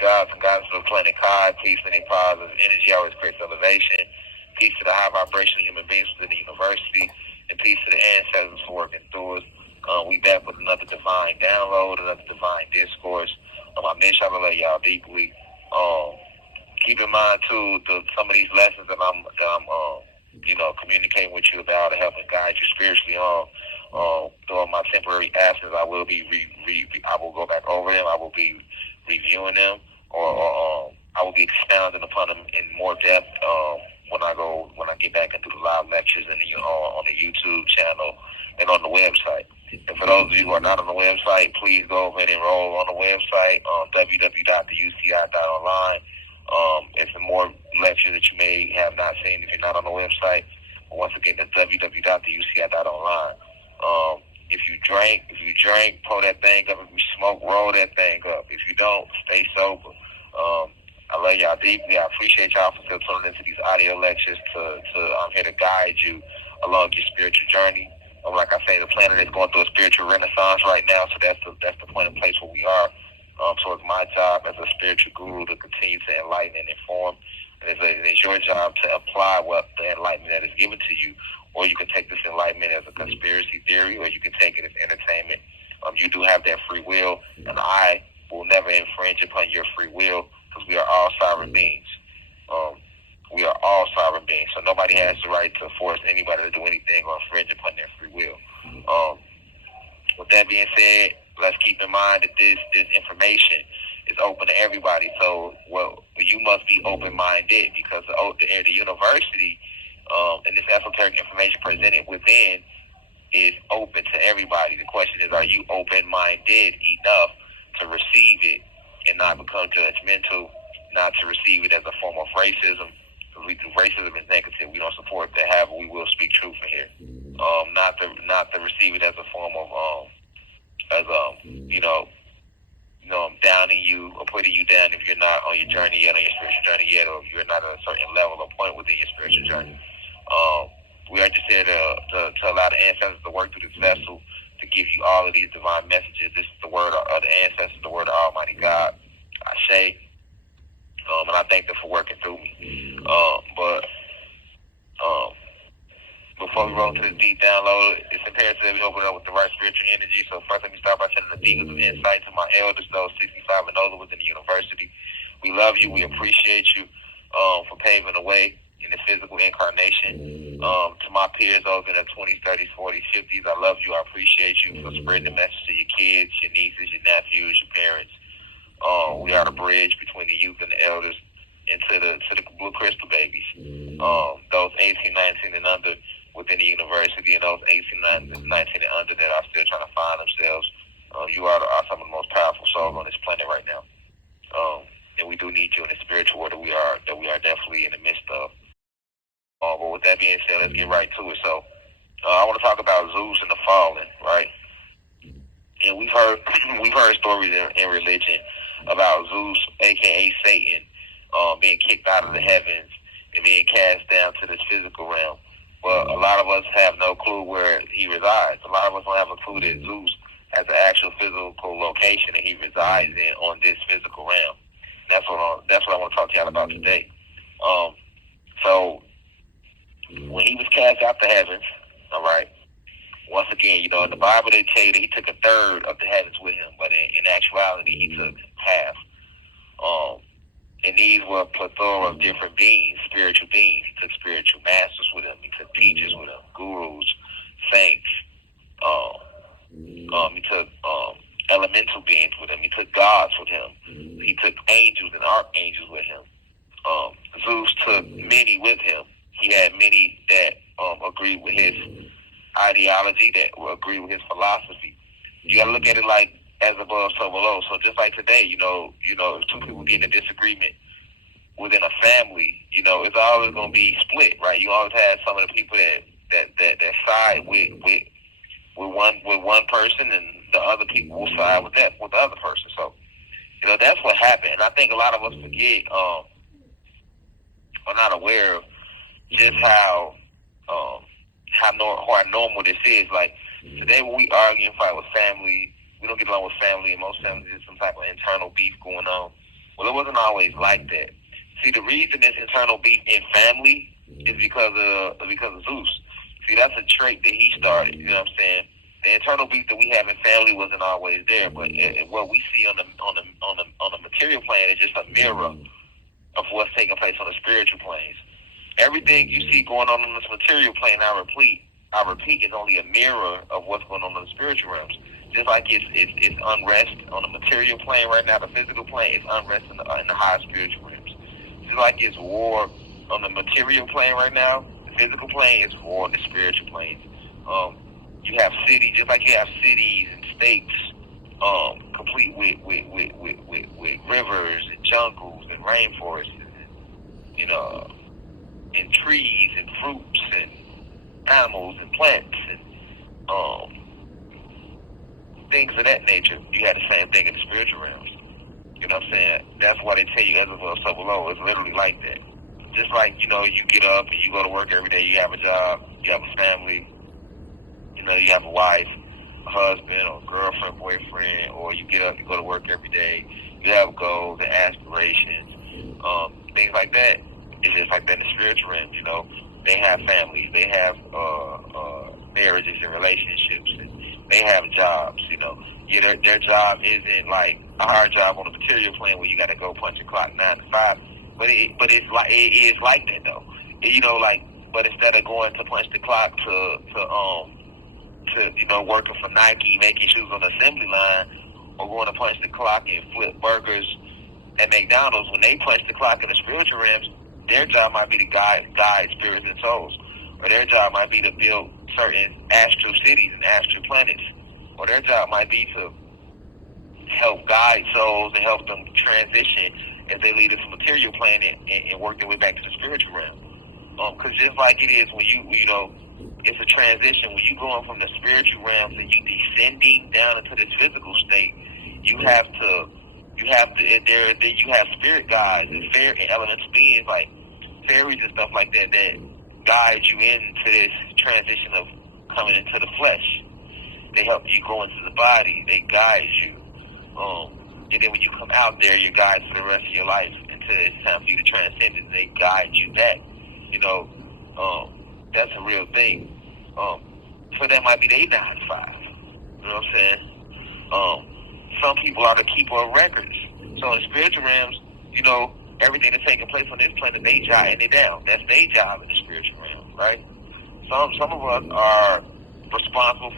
gods and goddesses of planet Kai. Peace to any positive energy always creates elevation. Peace to the high vibrational human beings within the university. And peace to the ancestors for working through us. We back with another divine download, another divine discourse. I miss y'all, I love y'all deeply. Keep in mind too some of these lessons that I'm communicating with you about to help and guide you spiritually during my temporary absence. I will be I will go back over them. I will be reviewing them, or I will be expounding upon them in more depth when I get back into the live lectures and on the YouTube channel and on the website. And for those of you who are not on the website, please go over and enroll on the website on www.theuci.online. It's some more lectures that you may have not seen if you're not on the website. But once again, that's www.theuci.online. If you drink, pull that thing up. If you smoke, roll that thing up. If you don't, stay sober. I love y'all deeply. I appreciate y'all for still tuning into these audio lectures. I'm here to guide you along your spiritual journey. Like I say, the planet is going through a spiritual renaissance right now, so that's the point and place where we are. So it's my job as a spiritual guru to continue to enlighten and inform. And it's your job to apply what the enlightenment that is given to you. Or you can take this enlightenment as a conspiracy theory, or you can take it as entertainment. You do have that free will, and I will never infringe upon your free will because we are all sovereign beings. We are all sovereign beings, so nobody has the right to force anybody to do anything or infringe upon their free will. With that being said, let's keep in mind that this information is open to everybody. So, you must be open-minded because the university and this esoteric information presented within is open to everybody. The question is, are you open-minded enough to receive it and not become judgmental, not to receive it as a form of racism? Racism is negative. We don't support that. However, we will speak truth in here. Not to receive it as a form of downing you or putting you down if you're not on your journey yet, on your spiritual journey yet, or if you're not at a certain level or point within your spiritual journey. We are just here to allow the ancestors to work through this vessel to give you all of these divine messages. This is the word of the ancestors, the word of Almighty God. Ashe. And I thank them for working through me. But before we roll to the deep download, it's imperative that we open up with the right spiritual energy. So first, let me start by sending the deepest of insight to my elders, those 65 and older within the university. We love you. We appreciate you for paving the way in the physical incarnation. To my peers, those in their 20s, 30s, 40s, 50s, I love you. I appreciate you for spreading the message to your kids, your nieces, your nephews, your parents. We are the bridge between the youth and the elders and to the blue crystal babies. Those 18, 19 and under within the university, and those 18, 19 and under that are still trying to find themselves. You are some of the most powerful souls on this planet right now. And we do need you in the spiritual world that we are definitely in the midst of. But with that being said, let's get right to it. So I want to talk about Zeus and the fallen, right? And we've heard stories in religion about Zeus, aka Satan, being kicked out of the heavens and being cast down to this physical realm. But a lot of us have no clue where he resides. A lot of us don't have a clue that Zeus has an actual physical location that he resides in on this physical realm. That's what I want to talk to y'all about today. So when he was cast out the heavens, all right. Once again, in the Bible they tell you that he took a third of the heavens with him, but in actuality he took half. And these were a plethora of different beings, spiritual beings. He took spiritual masters with him. He took teachers with him, gurus, saints. He took elemental beings with him. He took gods with him. He took angels and archangels with him. Zeus took many with him. He had many that agreed with his ideology, that agree with his philosophy. You got to look at it like as above, so below. So just like today, if two people get in a disagreement within a family, it's always going to be split, right? You always have some of the people that side with one person, and the other people will side with the other person. So that's what happened. And I think a lot of us forget, are not aware of just how normal this is. Like today, when we argue and fight with family, we don't get along with family, and most families there's some type of internal beef going on. Well, it wasn't always like that. See, the reason this internal beef in family is because of Zeus. See, that's a trait that he started. You know what I'm saying? The internal beef that we have in family wasn't always there, but what we see on the material plane is just a mirror of what's taking place on the spiritual planes. Everything you see going on this material plane, I repeat, is only a mirror of what's going on in the spiritual realms. Just like it's unrest on the material plane right now, the physical plane is unrest in the higher spiritual realms. Just like it's war on the material plane right now, the physical plane is war on the spiritual plane. You have cities, just like you have cities and states, complete with rivers and jungles and rainforests, and, and trees and fruits and animals and plants and things of that nature. You have the same thing in the spiritual realms. You know what I'm saying? That's why they tell you as above, so below. It's literally like that. Just like, you get up and you go to work every day, you have a job, you have a family, you have a wife, a husband, or girlfriend, boyfriend, or you get up, you go to work every day, you have goals and aspirations, things like that. It's just like that in the spiritual realm, They have families, they have marriages and relationships, and they have jobs, Yeah, their job isn't like a hard job on the material plane where you got to go punch a clock 9 to 5, but it is like that though. But instead of going to punch the clock to working for Nike, making shoes on the assembly line, or going to punch the clock and flip burgers at McDonald's, when they punch the clock in the spiritual realms, their job might be to guide spirits and souls, or their job might be to build certain astral cities and astral planets, or their job might be to help guide souls and help them transition as they leave this material planet and work their way back to the spiritual realm. Because just like it is when it's a transition. When you going from the spiritual realms and you descending down into this physical state, you have spirit guides and fairy elements beings like fairies and stuff like that guide you into this transition of coming into the flesh. They help you go into the body. They guide you. And then when you come out there, you're guided for the rest of your life until it's time for you to transcend it. They guide you back. That's a real thing. So that might be their 9 to 5. You know what I'm saying? Some people are the keeper of records. So in spiritual realms, everything that's taking place on this planet, they jotting it down. That's their job in the spiritual realm, right? Some of us are responsible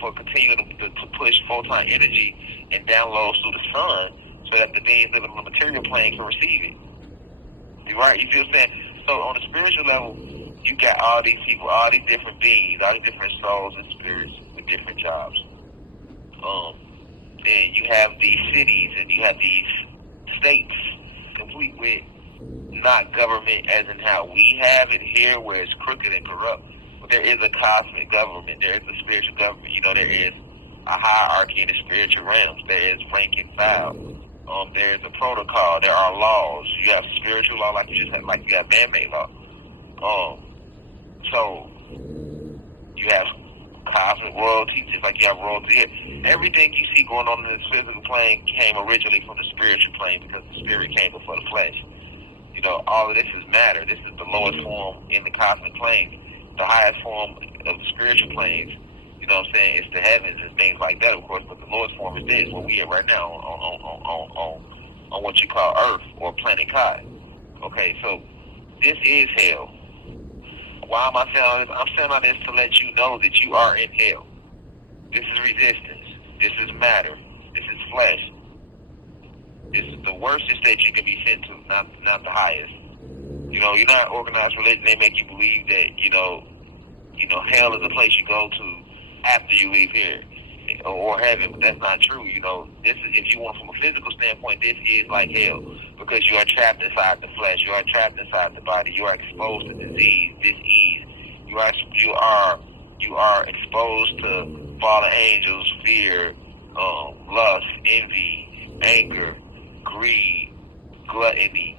for continuing to push photon energy and downloads through the sun so that the beings living on the material plane can receive it. You right? You see what I'm saying? So on the spiritual level, you got all these people, all these different beings, all these different souls and spirits with different jobs. And you have these cities and you have these states complete with not government as in how we have it here where it's crooked and corrupt. But there is a cosmic government. There is a spiritual government. There is a hierarchy in the spiritual realms. There is rank and file. There is a protocol. There are laws. You have spiritual law like you have man-made law. So you have cosmic royalty, just like you have royalty here. Everything you see going on in this physical plane came originally from the spiritual plane because the spirit came before the flesh. All of this is matter. This is the lowest form in the cosmic plane. The highest form of the spiritual planes, you know what I'm saying, it's the heavens and things like that, of course, but the lowest form is this, where we are right now on what you call Earth or Planet Kai. Okay, so this is hell. Why am I saying all this? I'm saying all this to let you know that you are in hell. This is resistance. This is matter. This is flesh. This is the worstest state you can be sent to, not the highest. You're not organized religion. They make you believe that, hell is a place you go to after you leave here, or heaven, but that's not true. This is, if you want from a physical standpoint, this is like hell because you are trapped inside the flesh. You are trapped inside the body. You are exposed to disease, disease. You are exposed to fallen angels, fear, lust, envy, anger, greed, gluttony,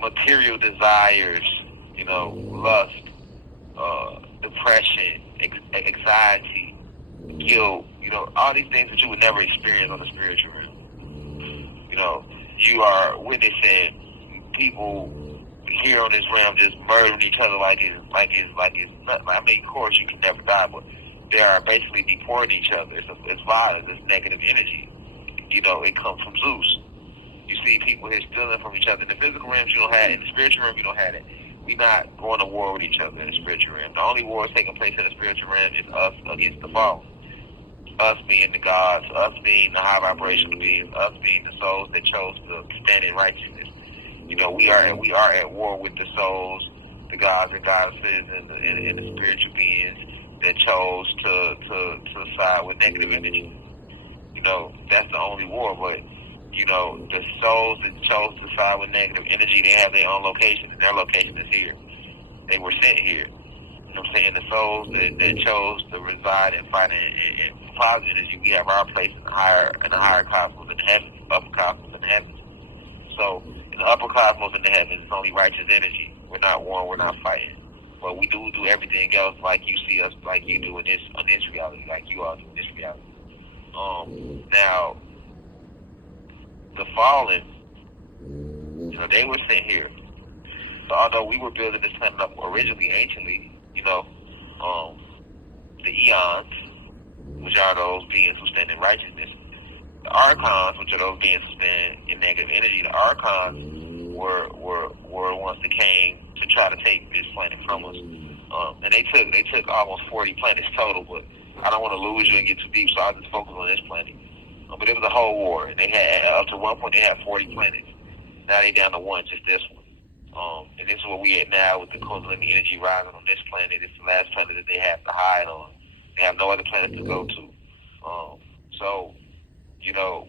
material desires, lust, depression, anxiety, guilt, all these things that you would never experience on the spiritual realm. You are witnessing people here on this realm just murdering each other like it's nothing. I mean, of course, you can never die, but they are basically deporting each other. It's violence. It's negative energy. It comes from Zeus. You see people here stealing from each other. In the physical realm, you don't have it. In the spiritual realm, you don't have it. We're not going to war with each other in the spiritual realm. The only war taking place in the spiritual realm is us against the fallen. Us being the gods, us being the high vibrational beings, us being the souls that chose to stand in righteousness. We are at war with the souls, the gods and goddesses, and the spiritual beings that chose to side with negative energy. That's the only war. But the souls that chose to side with negative energy, they have their own location, and their location is here. They were sent here. You know what I'm saying? The souls that chose to reside and fight in positive energy, we have our place in the higher cosmos in the heavens, upper cosmos in the heavens. So in the upper cosmos in the heavens, it's only righteous energy. We're not warring, we're not fighting. But we do everything else like you see us, like you do on this reality, like you all do in this reality. Now, the fallen, they were sent here. So although we were building this planet up originally, anciently, the eons, which are those beings who stand in righteousness, the archons, which are those beings who stand in negative energy, the archons were ones that came to try to take this planet from us. And they took almost 40 planets total, but I don't want to lose you and get too deep, so I'll just focus on this planet. But it was a whole war, and they had, up to one point, they had 40 planets. Now they down to one, just this one. And this is where we at now with the Kundalini energy rising on this planet. It's the last planet that they have to hide on. They have no other planets to go to.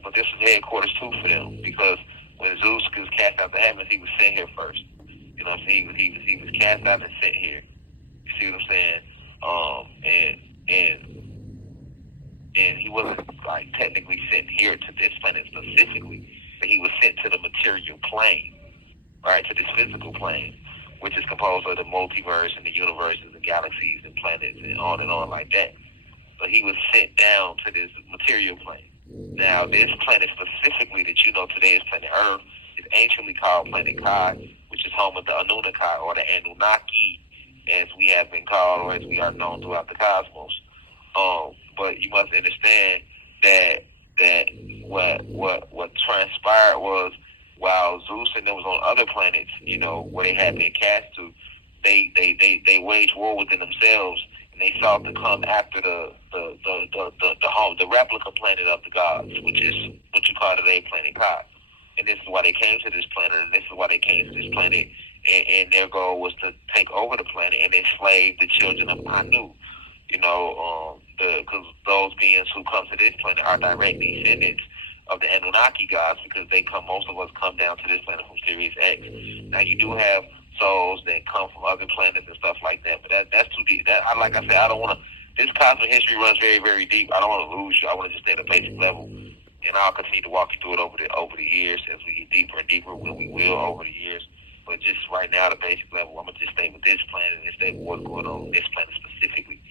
But this was headquarters too for them, because when Zeus was cast out the heavens, he was sent here first. You know what I'm saying? He was cast out and sent here. You see what I'm saying? And he wasn't like technically sent here to this planet specifically, but he was sent to the material plane, right? To this physical plane, which is composed of the multiverse and the universes and galaxies and planets and on like that. So he was sent down to this material plane. Now, this planet specifically that today is planet Earth is anciently called planet Kai, which is home of the Anunnaki, or the Anunnaki, as we have been called, or as we are known throughout the cosmos. But you must understand that what transpired was, while Zeus and them was on other planets, where they had been cast to, they waged war within themselves, and they sought to come after the replica planet of the gods, which is what you call today planet Kai. And this is why they came to this planet, and this is why they came to this planet, and their goal was to take over the planet and enslave the children of Anu. Because those beings who come to this planet are direct descendants of the Anunnaki gods, because most of us come down to this planet from Sirius X. Now, you do have souls that come from other planets and stuff like that, but that's too deep. Like I said, I don't want to. This cosmic history runs very, very deep. I don't want to lose you. I want to just stay at a basic level, and I'll continue to walk you through it over the years as we get deeper and deeper when we will over the years. But just right now, the basic level, I'm gonna just stay with this planet and stay with what's going on this planet specifically.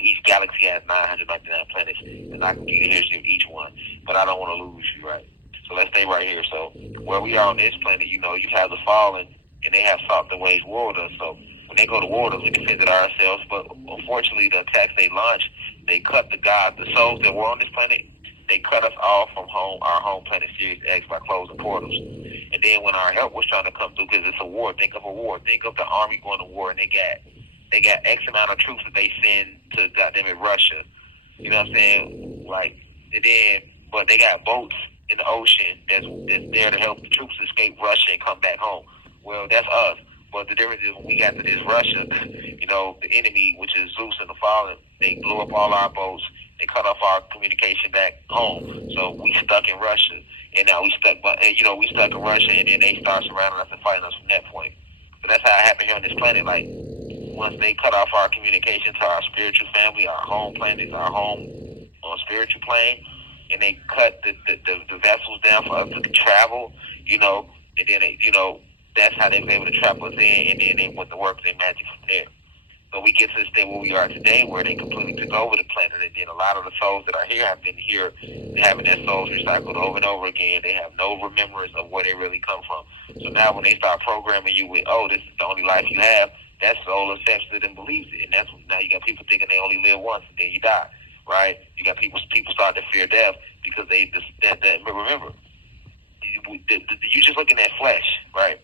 Each galaxy has 999 planets, and I can give you the history of each one, but I don't want to lose you, right? So let's stay right here. So where we are on this planet, you have the fallen, and they have sought to wage war with us. So when they go to war with us, we defended ourselves, but unfortunately, the attacks they launched, they cut the souls that were on this planet, they cut us off from our home planet Sirius X by closing portals. And then when our help was trying to come through, because it's a war, think of a war. Think of the army going to war, and they got X amount of troops that they send to goddamn it Russia. You know what I'm saying? But they got boats in the ocean that's there to help the troops escape Russia and come back home. Well, that's us. But the difference is when we got to this Russia, the enemy, which is Zeus and the Fallen, they blew up all our boats. They cut off our communication back home. So we stuck in Russia. And now we stuck in Russia, and then they start surrounding us and fighting us from that point. But that's how it happened here on this planet. Like, once they cut off our communication to our spiritual family, our home planets, our home spiritual plane, and they cut the vessels down for us to travel, and then that's how they were able to trap us in, and then they went to work their magic from there. So we get to the state where we are today, where they completely took over the planet, and then a lot of the souls that are here have been here, having their souls recycled over and over again. They have no remembrance of where they really come from. So now when they start programming you with, oh, this is the only life you have, that soul accepts it and believes it, and that's now you got people thinking they only live once and then you die, right? You got people start to fear death because remember, you just looking at flesh, right?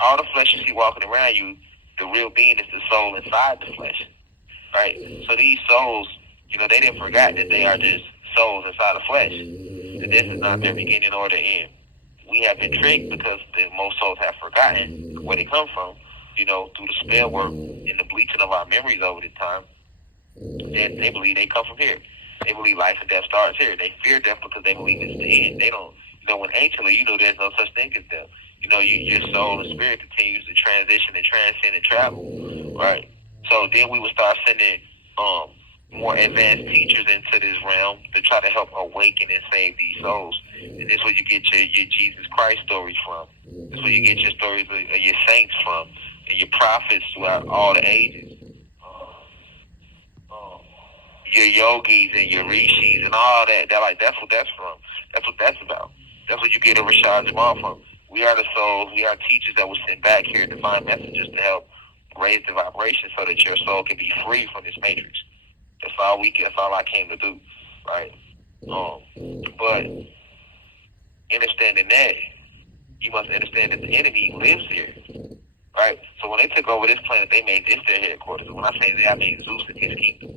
All the flesh you see walking around you, the real being is the soul inside the flesh, right? So these souls, they didn't forget that they are just souls inside the flesh. That this is not their beginning or their end. We have been tricked because most souls have forgotten where they come from, through the spell work and the bleaching of our memories over the time. They believe they come from here. They believe life and death starts here. They fear death because they believe it's the end. They don't, when anciently, there's no such thing as death. Your soul and spirit continues to transition and transcend and travel, right? So then we would start sending more advanced teachers into this realm to try to help awaken and save these souls. And this is where you get your Jesus Christ stories from. This is where you get your stories of your saints from, and your prophets throughout all the ages. Your yogis and your rishis and all that. That's what that's from. That's what that's about. That's what you get a Rashad Jamal from. We are the souls. We are teachers that were sent back here to find messages to help raise the vibration so that your soul can be free from this matrix. That's all that's all I came to do, right? But understanding that, you must understand that the enemy lives here, right? So when they took over this planet, they made this their headquarters. When I say that, I mean Zeus and his kingdom,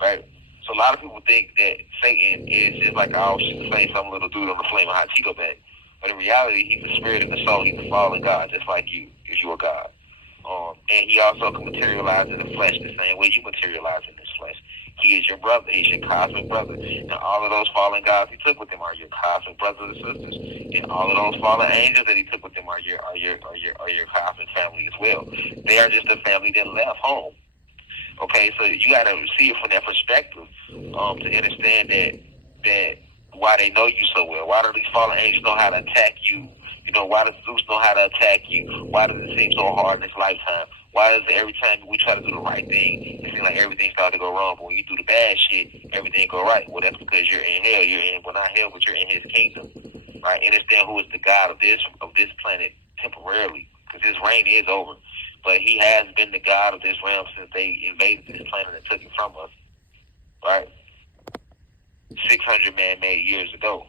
right? So a lot of people think that Satan is just like, oh, she's some little dude on the flame of hot Chico bag. But in reality, he's the spirit and the soul. He's a fallen God, just like you, if you're a God. And he also can materialize in the flesh the same way you materialize in this flesh. He is your brother. He's your cosmic brother. And all of those fallen gods he took with him are your cosmic brothers and sisters. And all of those fallen angels that he took with him are your cosmic family as well. They are just a family that left home. Okay, so you got to see it from that perspective to understand that why they know you so well. Why do these fallen angels know how to attack you? Why does Zeus know how to attack you? Why does it seem so hard in this lifetime? Why does it every time we try to do the right thing, it seems like everything starts to go wrong? But when you do the bad shit, everything go right. Well, that's because you're in hell. Not hell, but you're in his kingdom, right? Understand who is the God of this planet temporarily, because his reign is over. But he has been the God of this realm since they invaded this planet and took it from us, right? 600 man-made years ago.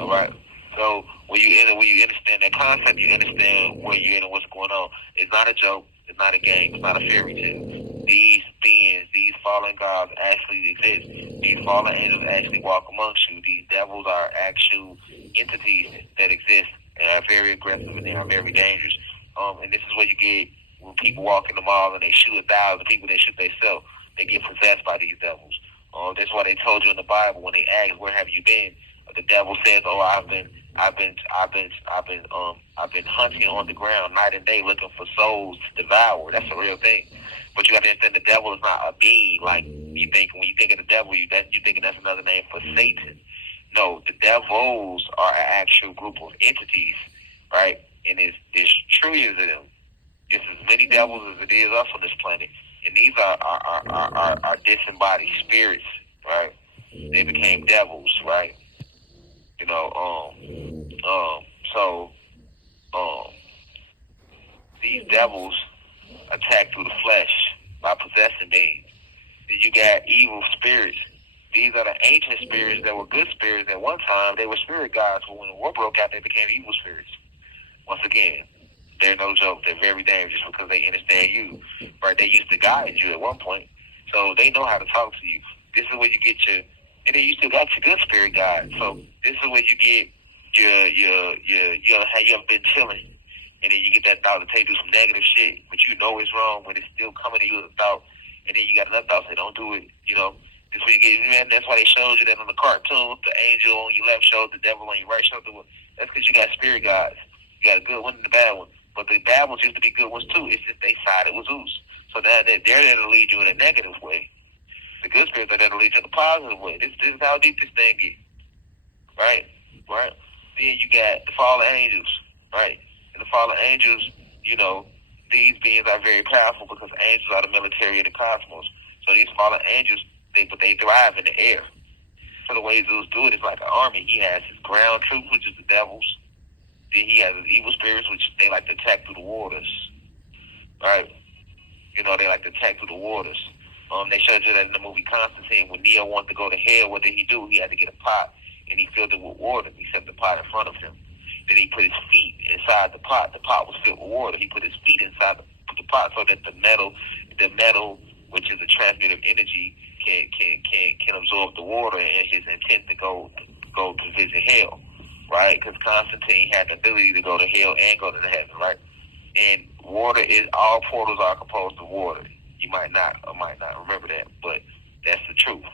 All right. So when you understand that concept, you understand where you're in and what's going on. It's not a joke. It's not a game. It's not a fairy tale. These beings, these fallen gods actually exist. These fallen angels actually walk amongst you. These devils are actual entities that exist and are very aggressive and they are very dangerous. And this is what you get when people walk in the mall and they shoot 1,000 people, they shoot themselves. They get possessed by these devils. That's why they told you in the Bible when they asked, "Where have you been?" The devil says, "Oh, I've been hunting on the ground night and day, looking for souls to devour." That's a real thing. But you got to understand, the devil is not a being like you think. When you think of the devil, you thinking that's another name for Satan. No, the devils are an actual group of entities, right? And there's trillions of them. There's as many devils as it is us on this planet. And these are disembodied spirits, right? They became devils, right? These devils attack through the flesh by possessing beings. Then you got evil spirits. These are the ancient spirits that were good spirits at one time. They were spirit gods, but when the war broke out, they became evil spirits. Once again, they're no joke. They're very dangerous because they understand you, right? They used to guide you at one point, so they know how to talk to you. This is where you get your, and then you still got your good spirit guide. So this is where you get how you ever been chilling, and then you get that thought to take you some negative shit, but you know it's wrong, but it's still coming to you as a thought, and then you got another thought say, don't do it. This is where you get, man. That's why they showed you that on the cartoon, the angel on your left shoulder, the devil on your right shoulder. That's because you got spirit guides. You got a good one and a bad one. But the bad ones used to be good ones too. It's just they sided with Zeus. So now they're there to lead you in a negative way. The good spirits are there to lead you in a positive way. This is how deep this thing gets. Right? Then you got the fallen angels. Right? And the fallen angels, these beings are very powerful because angels are the military of the cosmos. So these fallen angels, they thrive in the air. So the way Zeus do it is like an army. He has his ground troops, which is the devils. Then he has his evil spirits, which they like to attack through the waters. Right? You know, they like to attack through the waters. They showed you that in the movie Constantine, when Neo wanted to go to hell, what did he do? He had to get a pot, and he filled it with water. He set the pot in front of him. Then he put his feet inside the pot. The pot was filled with water. He put his feet inside the pot so that the metal, which is a transmitter of energy, can absorb the water, and his intent to go to visit hell, right? Because Constantine had the ability to go to hell and go to the heaven, right? And water is, all portals are composed of water. You might not or might not remember that, but that's the truth.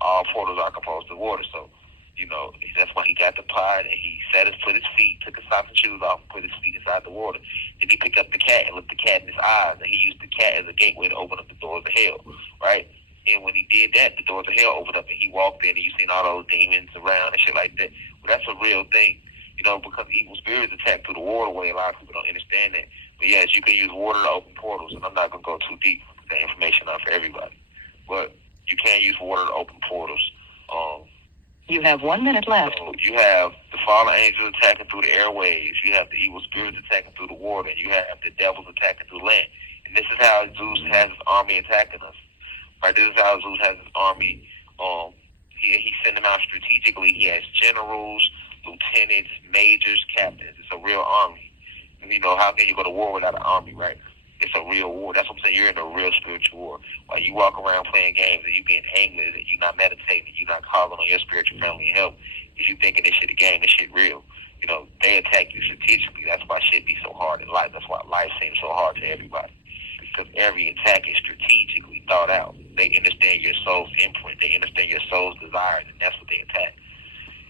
All portals are composed of water. So, you know, that's why he got the pot, and he put his feet, took his socks and shoes off, and put his feet inside the water. Then he picked up the cat and looked the cat in his eyes, and he used the cat as a gateway to open up the doors of hell, right? And when he did that, the doors of hell opened up, and he walked in, and you seen all those demons around and shit like that. But that's a real thing, you know, because evil spirits attack through the waterway. A lot of people don't understand that. But yes, you can use water to open portals, and I'm not going to go too deep. That information out for everybody. But you can use water to open portals. You have 1 minute left. So you have the fallen angels attacking through the airwaves. You have the evil spirits attacking through the water. And you have the devils attacking through land. And this is how Zeus has his army attacking us. Right? This is how Zeus has his army. He sent them out strategically. He has generals, lieutenants, majors, captains. It's a real army. You know, how can you go to war without an army, right? It's a real war. That's what I'm saying. You're in a real spiritual war. While you walk around playing games and you being aimless and you're not meditating, you're not calling on your spiritual family and help, because you thinking this shit a game, this shit real. You know, they attack you strategically. That's why shit be so hard in life. That's why life seems so hard to everybody. Because every attack is strategically thought out. They understand your soul's imprint. They understand your soul's desires, and that's what they attack.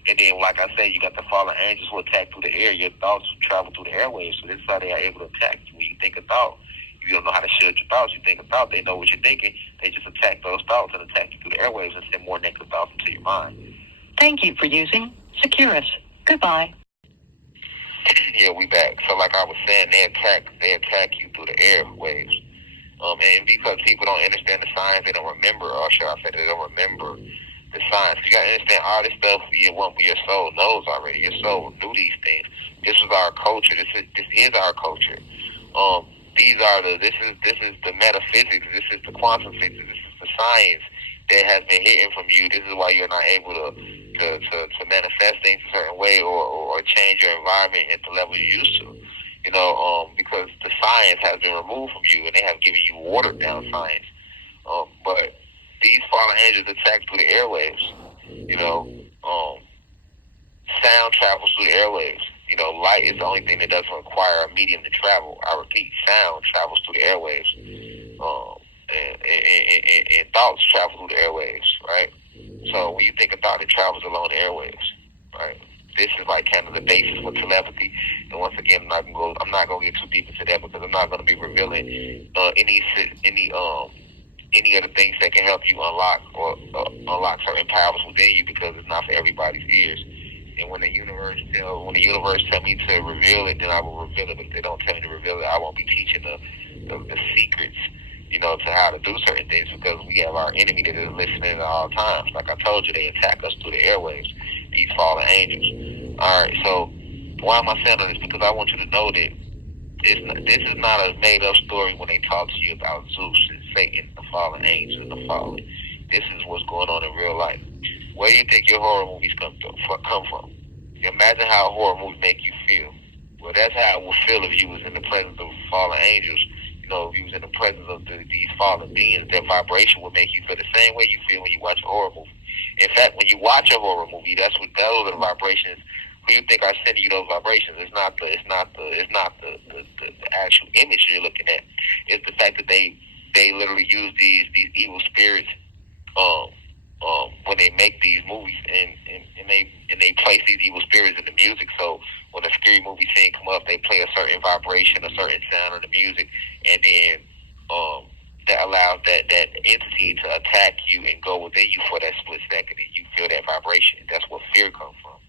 And then, like I said, you got the fallen angels who attack through the air. Your thoughts travel through the airwaves. So this is how they are able to attack you. When you think a thought, you don't know how to shield your thoughts. You think a thought, they know what you're thinking. They just attack those thoughts and attack you through the airwaves and send more negative thoughts into your mind. Thank you for using Securus. Goodbye. Yeah, we back. So like I was saying, they attack you through the airwaves. And because people don't understand the science, they don't remember, or should I say they don't remember the science. You gotta understand all this stuff your soul knows already. Your soul knew these things. This was our culture. This is our culture. This is the metaphysics. This is the quantum physics. This is the science that has been hidden from you. This is why you're not able to manifest things a certain way or change your environment at the level you used to. You know, because the science has been removed from you, and they have given you watered down science. But these fallen angels attack through the airwaves. You know, sound travels through the airwaves. You know, light is the only thing that doesn't require a medium to travel. I repeat, sound travels through the airwaves. And thoughts travel through the airwaves, right? So when you think of thought, it travels along the airwaves, right? This is like kind of the basis for telepathy. And once again, I'm not gonna get too deep into that because I'm not gonna be revealing any other things that can help you unlock certain powers within you, because it's not for everybody's ears. And when the universe tell me to reveal it, then I will reveal it. But if they don't tell me to reveal it, I won't be teaching the secrets, you know, to how to do certain things, because we have our enemy that is listening at all times. Like I told you, they attack us through the airwaves, these fallen angels. All right, so why am I saying this? Because I want you to know that this is not a made-up story when they talk to you about Zeus and Satan, the fallen angels and the fallen. This is what's going on in real life. Where do you think your horror movies come from? Imagine how a horror movie make you feel. Well, that's how it would feel if you was in the presence of fallen angels. You know, if you was in the presence of these fallen beings, their vibration would make you feel the same way you feel when you watch a horror movie. In fact, when you watch a horror movie, those are the vibrations. Who you think are sending you those vibrations? It's not the actual image you're looking at. It's the fact that they literally use these evil spirits when they make these movies, and they place these evil spirits in the music. So when a scary movie scene come up, they play a certain vibration, a certain sound in the music, and then that allows that entity to attack you and go within you for that split second, and you feel that vibration. That's where fear comes from.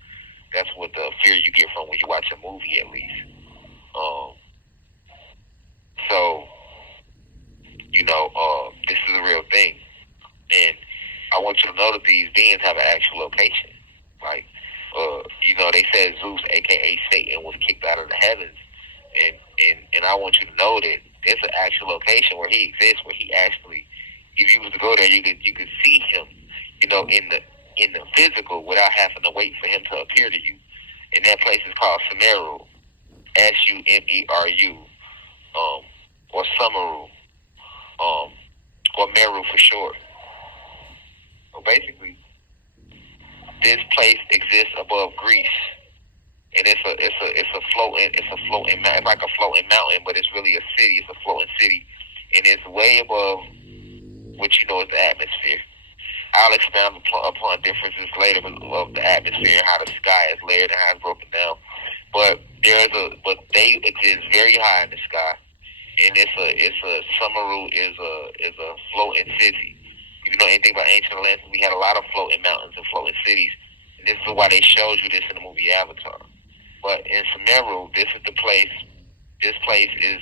That's what the fear you get from when you watch a movie, at least. So want you to know that these beings have an actual location. Like, they said Zeus, aka Satan, was kicked out of the heavens, and I want you to know that there's an actual location where he exists, where he actually, if you was to go there, you could see him, in the physical without having to wait for him to appear to you. And that place is called Samaru, Sumeru, or Samaru, or Meru for short. So basically, this place exists above Greece, and it's a floating mountain. It's like a floating mountain, but it's really a city. It's a floating city, and it's way above what you know is the atmosphere. I'll expound upon differences later of the atmosphere and how the sky is layered and how it's broken down. But they exist very high in the sky, and Samaru is a floating city. If you know anything about ancient Atlantis, we had a lot of floating mountains and floating cities, and this is why they showed you this in the movie Avatar. But in Samaru, this is the place. This place is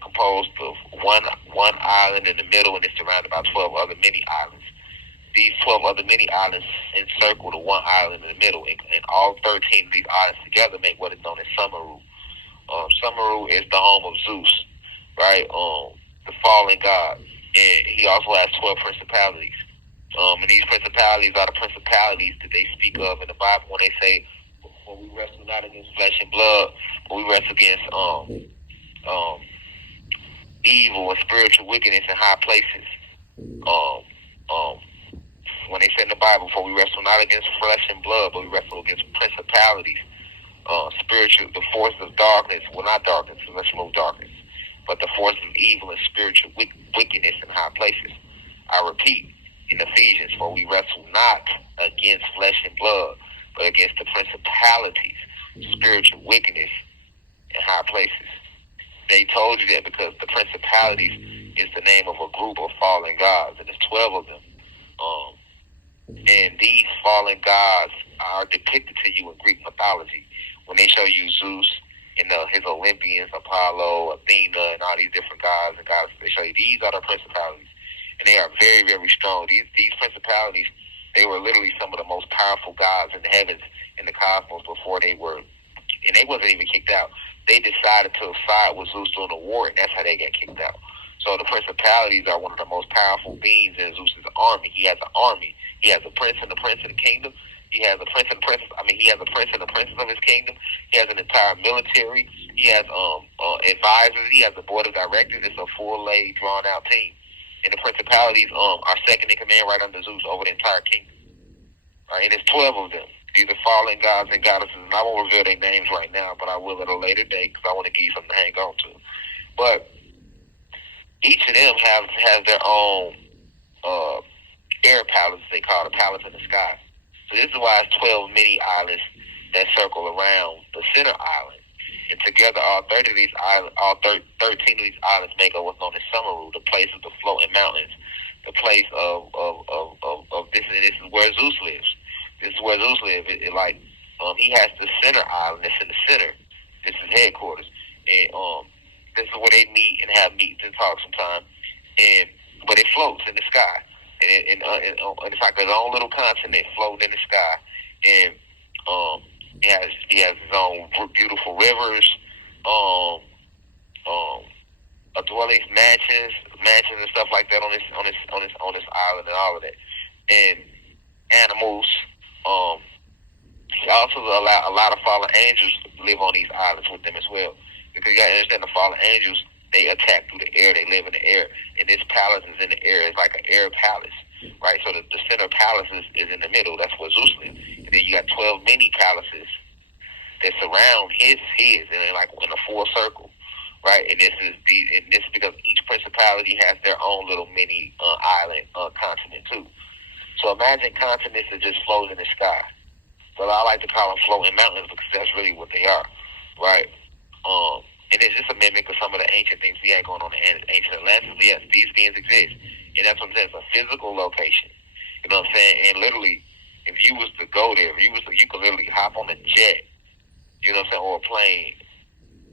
composed of one island in the middle, and it's surrounded by 12 other mini islands. These 12 other mini islands encircle the one island in the middle, and all 13 of these islands together make what is known as Samaru. Samaru is the home of Zeus, right? The fallen god. And he also has 12 principalities. And these principalities are the principalities that they speak of in the Bible when they say, when we wrestle not against flesh and blood, but we wrestle against evil and spiritual wickedness in high places. When they say in the Bible, for we wrestle not against flesh and blood, but we wrestle against principalities, spiritual, the forces of darkness, well, not darkness, let's remove darkness, but the forces of evil and spiritual wickedness in high places. I repeat, in Ephesians, for we wrestle not against flesh and blood, but against the principalities, spiritual wickedness in high places. They told you that because the principalities is the name of a group of fallen gods, and there's 12 of them. And these fallen gods are depicted to you in Greek mythology. When they show you Zeus and his Olympians, Apollo, Athena, and all these different gods and goddesses, they show you these are the principalities. And they are very, very strong. These principalities, they were literally some of the most powerful gods in the heavens, in the cosmos, before they were, and they wasn't even kicked out. They decided to side with Zeus during the war, and that's how they got kicked out. So the principalities are one of the most powerful beings in Zeus's army. He has an army. He has a prince and the prince of the kingdom. He has a prince and princess. He has a prince and the princess of his kingdom. He has an entire military. He has advisors. He has a board of directors. It's a full-laid, drawn-out team. And the principalities are second in command right under Zeus over the entire kingdom. Right? And there's 12 of them. These are fallen gods and goddesses. And I won't reveal their names right now, but I will at a later date because I want to give you something to hang on to. But each of them has their own air palace, they call it, a palace in the sky. So this is why it's 12 mini islands that circle around the center island. And together, all 13 of these islands make up what's known as Samaru, the place of the floating mountains, the place of this. And this is where Zeus lives. This is where Zeus lives. He has the center island that's in the center. This is headquarters, and this is where they meet and have meetings and talk sometimes. But it floats in the sky, and it's like its own little continent floating in the sky, and he has his own beautiful rivers, dwellings, mansions and stuff like that on this island and all of that, and animals. He also allow a lot of fallen angels live on these islands with them as well. Because you got to understand, the fallen angels, they attack through the air. They live in the air. And this palace is in the air. It's like an air palace, right? So the center palace is in the middle. That's where Zeus lives. And then you got 12 mini palaces that surround his, and they're like in a full circle, right? And this is because each principality has their own little mini island continent too. So imagine continents that just float in the sky. But I like to call them floating mountains because that's really what they are, right? And it's just a mimic of some of the ancient things we had going on in ancient Atlantis. Yes, these beings exist. And that's what I'm saying. It's a physical location. You know what I'm saying? And literally, if you was to go there, you could literally hop on a jet, you know what I'm saying, or a plane,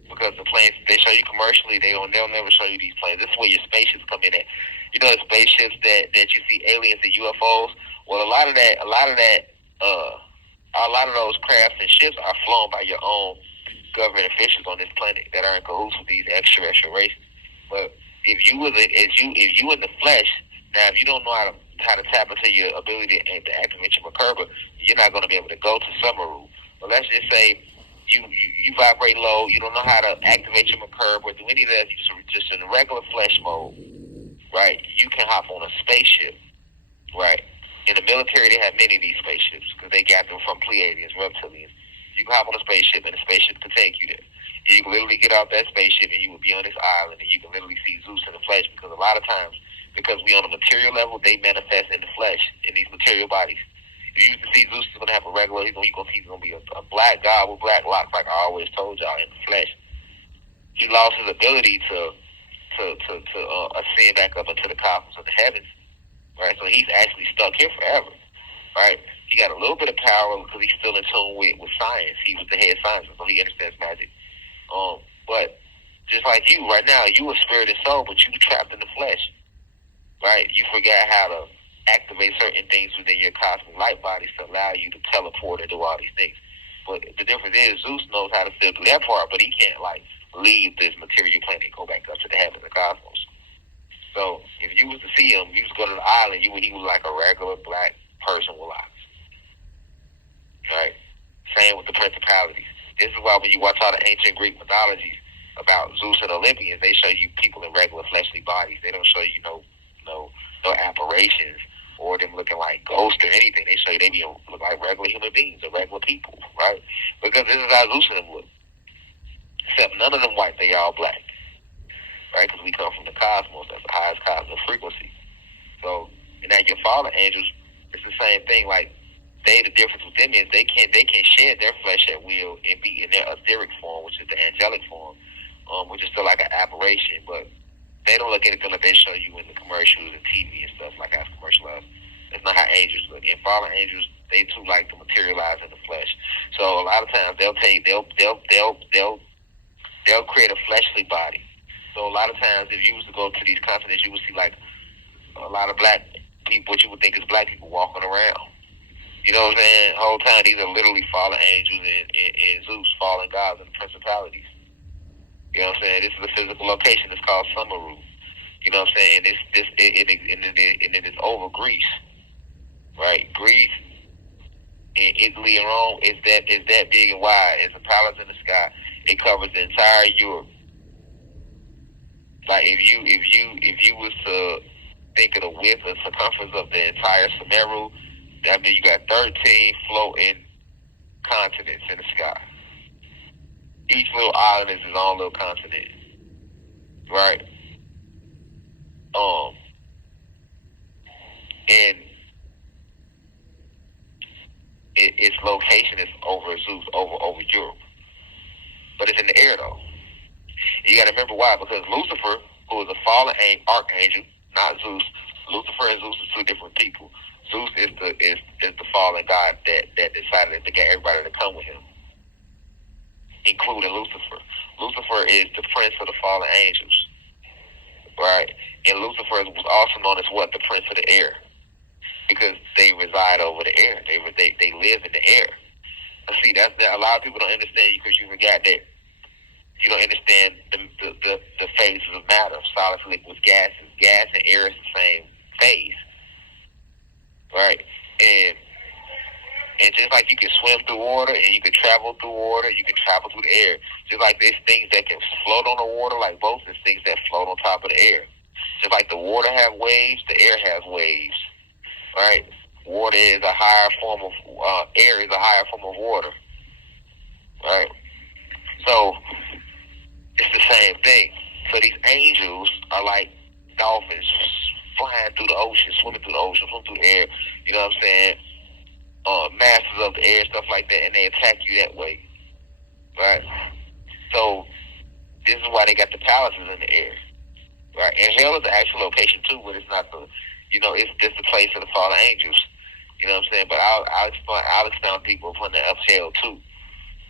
because the planes they show you commercially, they'll never show you these planes. This is where your spaceships come in at. You know, the spaceships that you see aliens and UFOs. Well, a lot of those crafts and ships are flown by your own government officials on this planet that are in cahoots with these extraterrestrial races. But if you in the flesh, now if you don't know how to tap into your ability to activate your Merkaba, you're not going to be able to go to Samaru. But let's just say you vibrate low, you don't know how to activate your Merkaba or do any of that. You just in regular flesh mode, right? You can hop on a spaceship, right? In the military, they have many of these spaceships because they got them from Pleiadians, reptilians. You can hop on a spaceship, and the spaceship can take you there. And you can literally get off that spaceship, and you will be on this island, and you can literally see Zeus in the flesh. Because a lot of times, because we on a material level, they manifest in the flesh in these material bodies. If you used to see Zeus is gonna have a regular, he's gonna be a black god with black locks, like I always told y'all in the flesh. He lost his ability to ascend back up into the cosmos of the heavens. Right, so he's actually stuck here forever, right? He got a little bit of power because he's still in tune with science. He was the head scientist, so he understands magic. But just like you, right now, you a spirit and soul, but you trapped in the flesh, right? You forgot how to activate certain things within your cosmic light bodies to allow you to teleport and do all these things. But the difference is Zeus knows how to still do that part, but he can't leave this material planet and go back up to the heavens and cosmos. So if you was to see him, you was go to the island, he was like a regular black person with locks. Right? Same with the principalities. This is why when you watch all the ancient Greek mythologies about Zeus and Olympians, they show you people in regular fleshly bodies. They don't show you no apparitions or them looking like ghosts or anything. They show you they look like regular human beings or regular people, right? Because this is how Zeus and them look. Except none of them white, they all black. Right, because we come from the cosmos. That's the highest cosmic frequency. So, and now your fallen angels, it's the same thing. Like the difference with them is they can shed their flesh at will and be in their etheric form, which is the angelic form, which is still like an aberration. But they don't look anything like they show you in the commercials and TV and stuff like that's commercialized. That's not how angels look. And fallen angels, they too like to materialize in the flesh. So a lot of times they'll create a fleshly body. So a lot of times, if you was to go to these continents, you would see like a lot of black people, what you would think is black people walking around. You know what I'm saying? The whole time, these are literally fallen angels and Zeus, fallen gods and principalities. You know what I'm saying? This is a physical location. It's called Samaru. You know what I'm saying? And it is over Greece, right? Greece and Italy and Rome is that big and wide. It's a palace in the sky. It covers the entire Europe. Like if you was to think of the width and circumference of the entire Samaru, that means you got 13 floating continents in the sky. Each little island is its own little continent, right? And its location is over Zeus, over Europe, but it's in the air though. You got to remember why, because Lucifer, who is a fallen archangel, not Zeus. Lucifer and Zeus are two different people. Zeus is the fallen god that decided to get everybody to come with him, including Lucifer. Lucifer is the prince of the fallen angels, right? And Lucifer was also known as what? The prince of the air, because they reside over the air. They live in the air. See, that's a lot of people don't understand you because you forgot that. You don't understand the phases of matter, solids, liquids, gases. Gas and air is the same phase, right? And just like you can swim through water and you can travel through water, you can travel through the air. Just like there's things that can float on the water like boats, there's things that float on top of the air. Just like the water have waves, the air has waves, right? Water is a higher form of air is a higher form of water, right? So it's the same thing. So these angels are like dolphins flying through the ocean, swimming through the ocean, swimming through the air. You know what I'm saying? Masters of the air, stuff like that, and they attack you that way, right? So this is why they got the palaces in the air, right? And hell is the actual location too, but it's not the, it's just the place of the fallen angels. You know what I'm saying? But I'll expound deeper upon the hell too.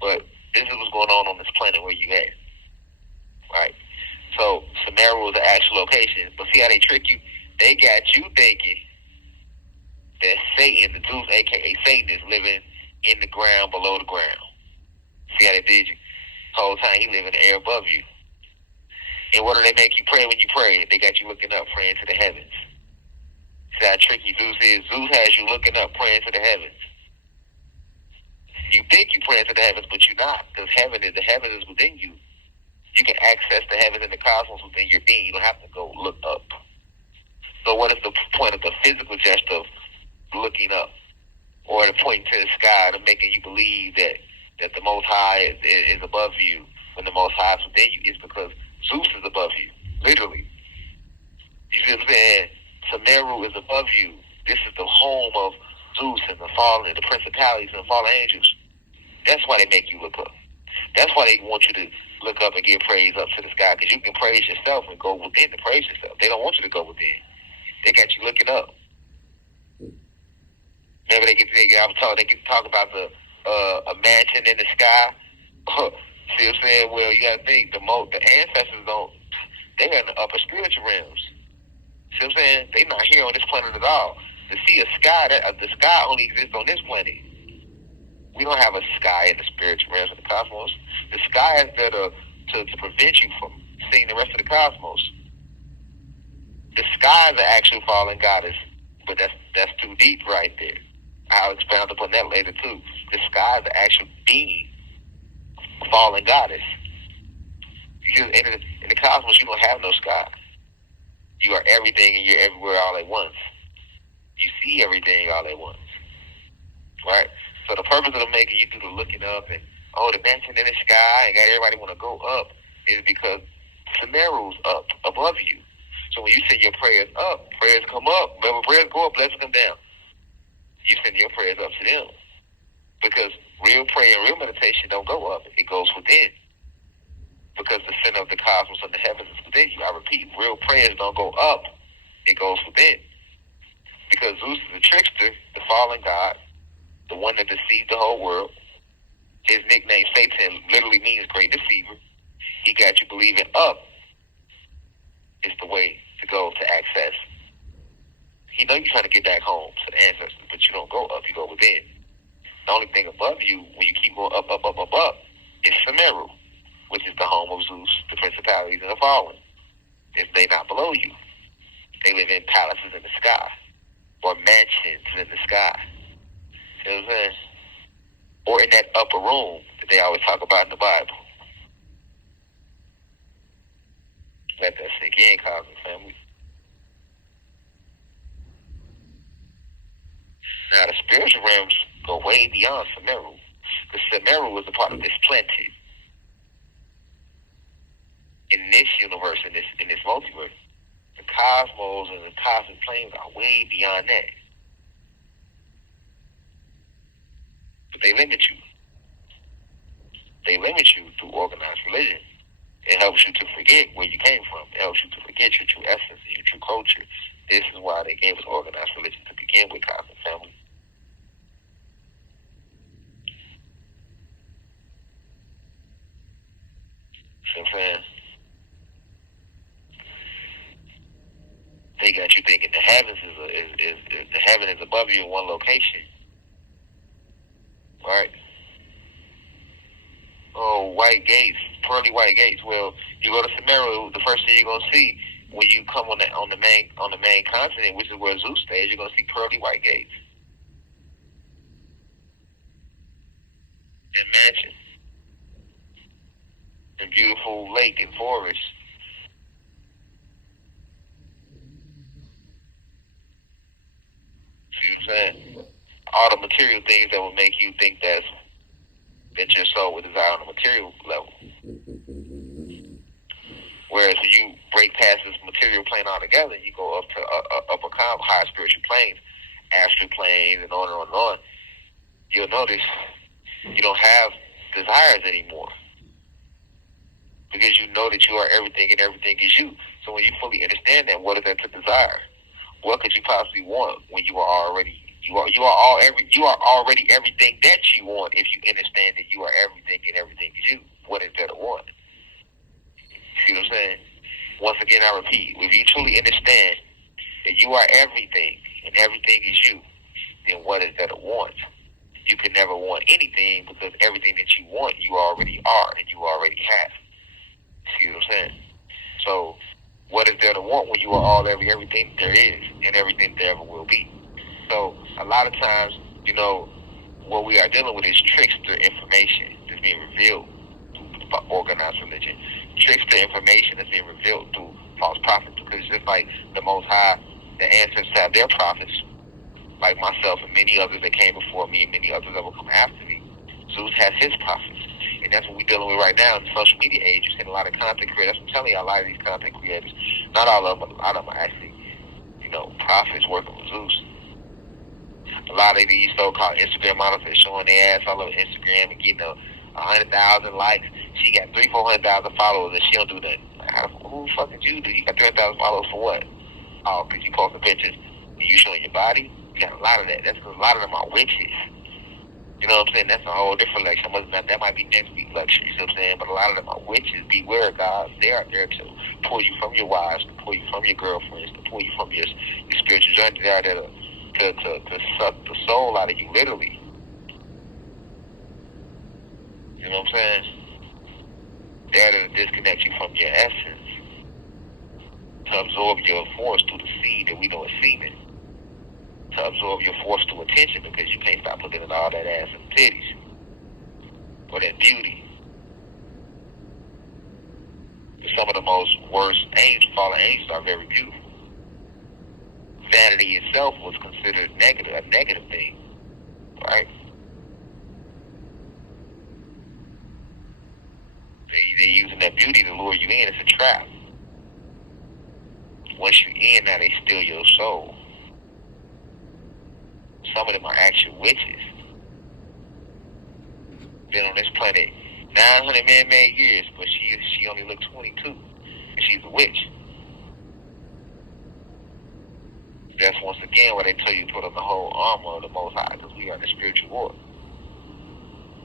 But this is what's going on this planet where you at. right? So Samaru is the actual location. But see how they trick you? They got you thinking that Satan, the Zeus, aka Satan, is living in the ground below the ground. See how they did you? The whole time he live in the air above you. And what do they make you pray when you pray? They got you looking up, praying to the heavens. See how tricky Zeus is? Zeus has you looking up, praying to the heavens. You think you're praying to the heavens, but you're not, because the heaven is within you. You can access the heavens and the cosmos within your being. You don't have to go look up. So what is the point of the physical gesture of looking up, or the pointing to the sky, to making you believe that the Most High is above you when the Most High is within you? It's because Zeus is above you, literally. You see what I'm saying? Samaru is above you. This is the home of Zeus and the fallen, and the principalities and the fallen angels. That's why they make you look up. That's why they want you to look up and give praise up to the sky, because you can praise yourself and go within to praise yourself. They don't want you to go within. They got you looking up. Remember, they get to talk about a mansion in the sky. See what I'm saying? Well, you got to think the ancestors they're in the upper spiritual realms. See what I'm saying? They're not here on this planet at all. To see a sky, the sky only exists on this planet. We don't have a sky in the spiritual realms of the cosmos. The sky is there to prevent you from seeing the rest of the cosmos. The sky is the actual fallen goddess, but that's too deep right there. I'll expound upon that later too. The sky is the actual being, fallen goddess. Because in the cosmos, you don't have no sky. You are everything and you're everywhere all at once. You see everything all at once, right? So the purpose of them making you do the looking up and, the mansion in the sky and got everybody want to go up is because Samaru's up above you. So when you send your prayers up, prayers come up. Remember, prayers go up, blessings come down. You send your prayers up to them. Because real prayer and real meditation don't go up. It goes within. Because the center of the cosmos and the heavens is within you. I repeat, real prayers don't go up. It goes within. Because Zeus is the trickster, the fallen god, the one that deceived the whole world. His nickname, Satan, literally means great deceiver. He got you believing up is the way to go to access. He know you're trying to get back home to the ancestors, but you don't go up, you go within. The only thing above you, when you keep going up, is Samaru, which is the home of Zeus, the principalities and the fallen. If they not below you, they live in palaces in the sky, or mansions in the sky. You know what I'm saying? Or in that upper room that they always talk about in the Bible. Let that sink in, cosmic family. Now, the spiritual realms go way beyond Samaru. Because Samaru is a part of this plenty. In this universe, in this multiverse, the cosmos and the cosmic planes are way beyond that. But they limit you. They limit you through organized religion. It helps you to forget where you came from. It helps you to forget your true essence and your true culture. This is why they gave us organized religion to begin with, cosmic family. See what I'm saying? They got you thinking the heavens is the heaven is above you in one location, right? Oh, white gates, pearly white gates. Well, you go to Samaru, the first thing you're gonna see when you come on the main continent, which is where Zeus stays, you're gonna see pearly white gates. And mansion. And beautiful lake and forest. See what I'm saying? All the material things that will make you think that your soul would desire on a material level. Whereas when you break past this material plane altogether, you go up to upper higher spiritual planes, astral planes, and on and on and on, you'll notice you don't have desires anymore. Because you know that you are everything and everything is you. So when you fully understand that, what is that to desire? What could you possibly want when you are already already everything that you want? If you understand that you are everything and everything is you, what is there to want? See what I'm saying? Once again, I repeat, if you truly understand that you are everything and everything is you, then what is there to want? You can never want anything because everything that you want, you already are and you already have. See what I'm saying? So, what is there to want when you are all everything there is and everything there ever will be? So, a lot of times, what we are dealing with is trickster information that's being revealed through organized religion. Trickster information that's being revealed through false prophets, because just like the Most High, the ancestors have their prophets, like myself and many others that came before me and many others that will come after me. Zeus has his prophets. And that's what we're dealing with right now in the social media age. You're seeing a lot of content creators. I'm telling you, a lot of these content creators, not all of them, but a lot of them are actually, prophets working with Zeus. A lot of these so-called Instagram models are showing their ass all over Instagram and getting 100,000 likes. She got 300,000-400,000 followers and she don't do nothing. Who the fuck did you do? You got 300,000 followers for what? Oh, because you posting pictures and you showing your body? You got a lot of that. That's because a lot of them are witches. You know what I'm saying? That's a whole different lecture. That might be next week's lecture, you know what I'm saying? But a lot of them are witches. Beware, guys. They are there to pull you from your wives, to pull you from your girlfriends, to pull you from your spiritual journey. They are there to suck the soul out of you, literally. You know what I'm saying? They're there to disconnect you from your essence, to absorb your force through the seed that we know is semen, to absorb your force through attention because you can't stop looking at all that ass and titties or that beauty. Some of the most worst fallen angels are very beautiful. Vanity itself was considered a negative thing, right? They're using that beauty to lure you in. It's a trap. Once you're in, now they steal your soul. Some of them are actual witches. Been on this planet 900 man-made years, but she only looked 22, and she's a witch. That's once again why they tell you to put on the whole armor of the Most High, because we are in the spiritual war.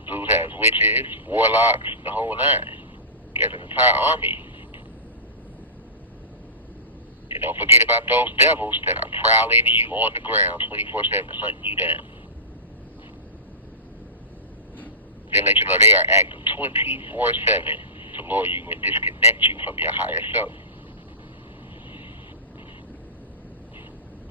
Zeus has witches, warlocks, the whole nine. He has an entire army. And don't forget about those devils that are prowling you on the ground 24/7, hunting you down. They let you know they are active 24/7 to lure you and disconnect you from your higher self.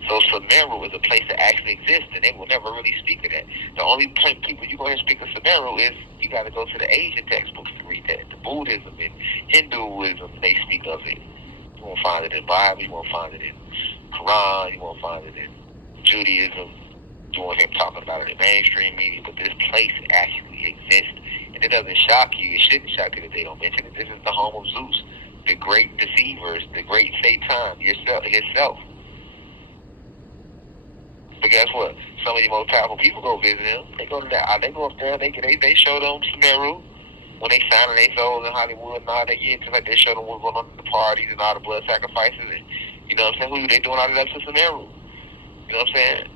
So Samaru is a place that actually exists, and they will never really speak of that. The only people you go ahead and speak of Samaru is you got to go to the Asian textbooks to read that. The Buddhism and Hinduism, they speak of it. You won't find it in the Bible. You won't find it in Quran. You won't find it in Judaism. You won't hear him talking about it in mainstream media. But this place actually exists, and it doesn't shock you. It shouldn't shock you that they don't mention it. This is the home of Zeus, the great deceivers, the great Satan, himself. But guess what? Some of the most powerful people go visit him. They go to that. They go up there. They show them Samaru when they signing their souls in Hollywood and all that. Yeah, just like they show them what's going on in the parties and all the blood sacrifices and you know what I'm saying. Who they doing all of that to Samaru? You know what I'm saying?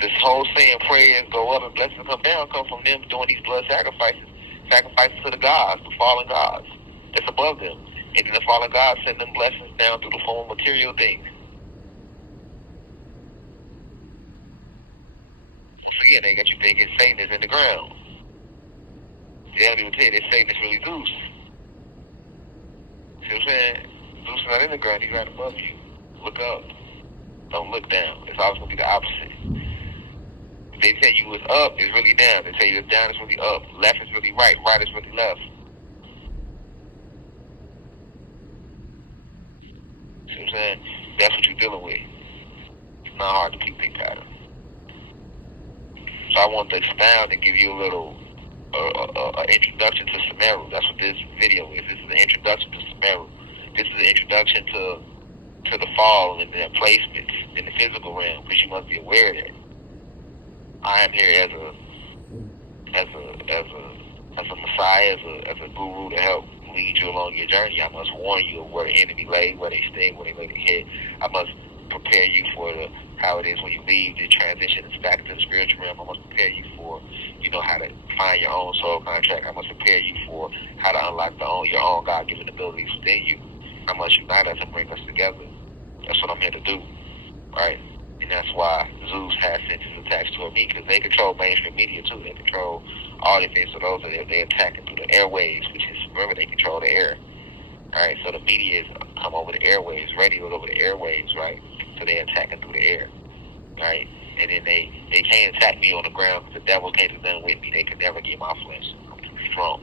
This whole saying prayers go up and blessings come down come from them doing these blood sacrifices to the gods, the fallen gods that's above them, and then the fallen gods send them blessings down through the form of material things. Again, they got you thinking Satan is in the ground. They don't even tell you that Satan is really Zeus. See what I'm saying? Zeus is not in the ground, he's right above you. Look up. Don't look down. It's always going to be the opposite. If they tell you it's up, it's really down. They tell you it's down, it's really up. Left is really right, right is really left. See what I'm saying? That's what you're dealing with. It's not hard to keep things out of. So I want to expound and give you a little introduction to Samaru. That's what this video is. This is an introduction to Samaru. This is an introduction to the fall and their placements in the physical realm, because you must be aware that I am here as a Messiah, as a guru to help lead you along your journey. I must warn you of where the enemy lay, where they stay, where they lay their head. I must prepare you for how it is when you leave the transition back to the spiritual realm. I must prepare you for, how to find find your own soul contract. I'm going to prepare you for how to unlock your own God-given abilities within you. I must unite us and bring us together. That's what I'm here to do, right? And that's why Zeus has senses attached to me, because they control mainstream media too. They control all the things. So those are they attacking through the airwaves, which is, remember, they control the air. All right, so the media is come over the airwaves, radio is over the airwaves, right? So they're attacking through the air, right? And then they can't attack me on the ground because the devil can't do nothing with me. They can never get my flesh. I'm too strong.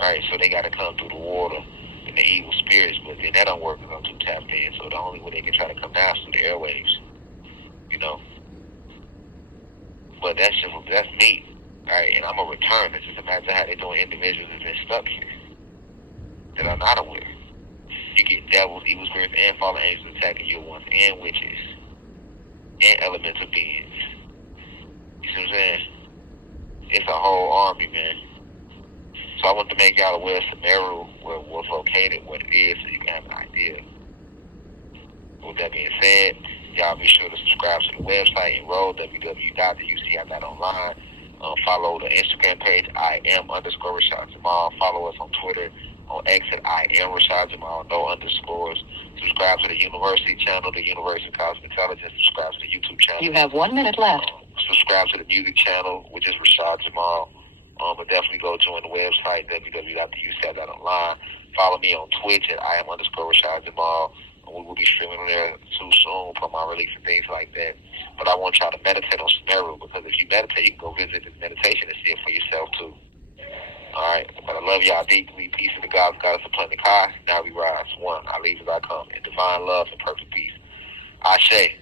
All right, so they got to come through the water and the evil spirits, but then that don't work because I'm too tapped in. So the only way they can try to come down is through the airwaves, you know. But that's me, all right? And I'm a return. Just imagine how they're doing individuals that's been stuck here that are not aware. You get devils, evil spirits, and fallen angels attacking you once, and witches, and elemental beings. You see what I'm saying? It's a whole army, man. So I want to make y'all aware of Samaru, where it was located, what it is, so you can have an idea. With that being said, y'all be sure to subscribe to the website, enroll, www.uci.online. Follow the Instagram page, @Rashad Jamal. Follow us on Twitter, on X at Rashad Jamal, no underscores. Subscribe to the University channel, the University of Cosmetology. Subscribe to the YouTube channel. You have 1 minute left. Subscribe to the music channel, which is Rashad Jamal. But definitely go join the website, www.uci.online. Follow me on Twitch at @Rashad Jamal. We will be streaming there too soon, put my release and things like that. But I want y'all to meditate on Samaru, because if you meditate, you can go visit this meditation and see it for yourself too. All right, but I love y'all deeply. Peace to the gods, goddess of planet Kai. Now we rise. One, I leave as I come in divine love and perfect peace. Ashe.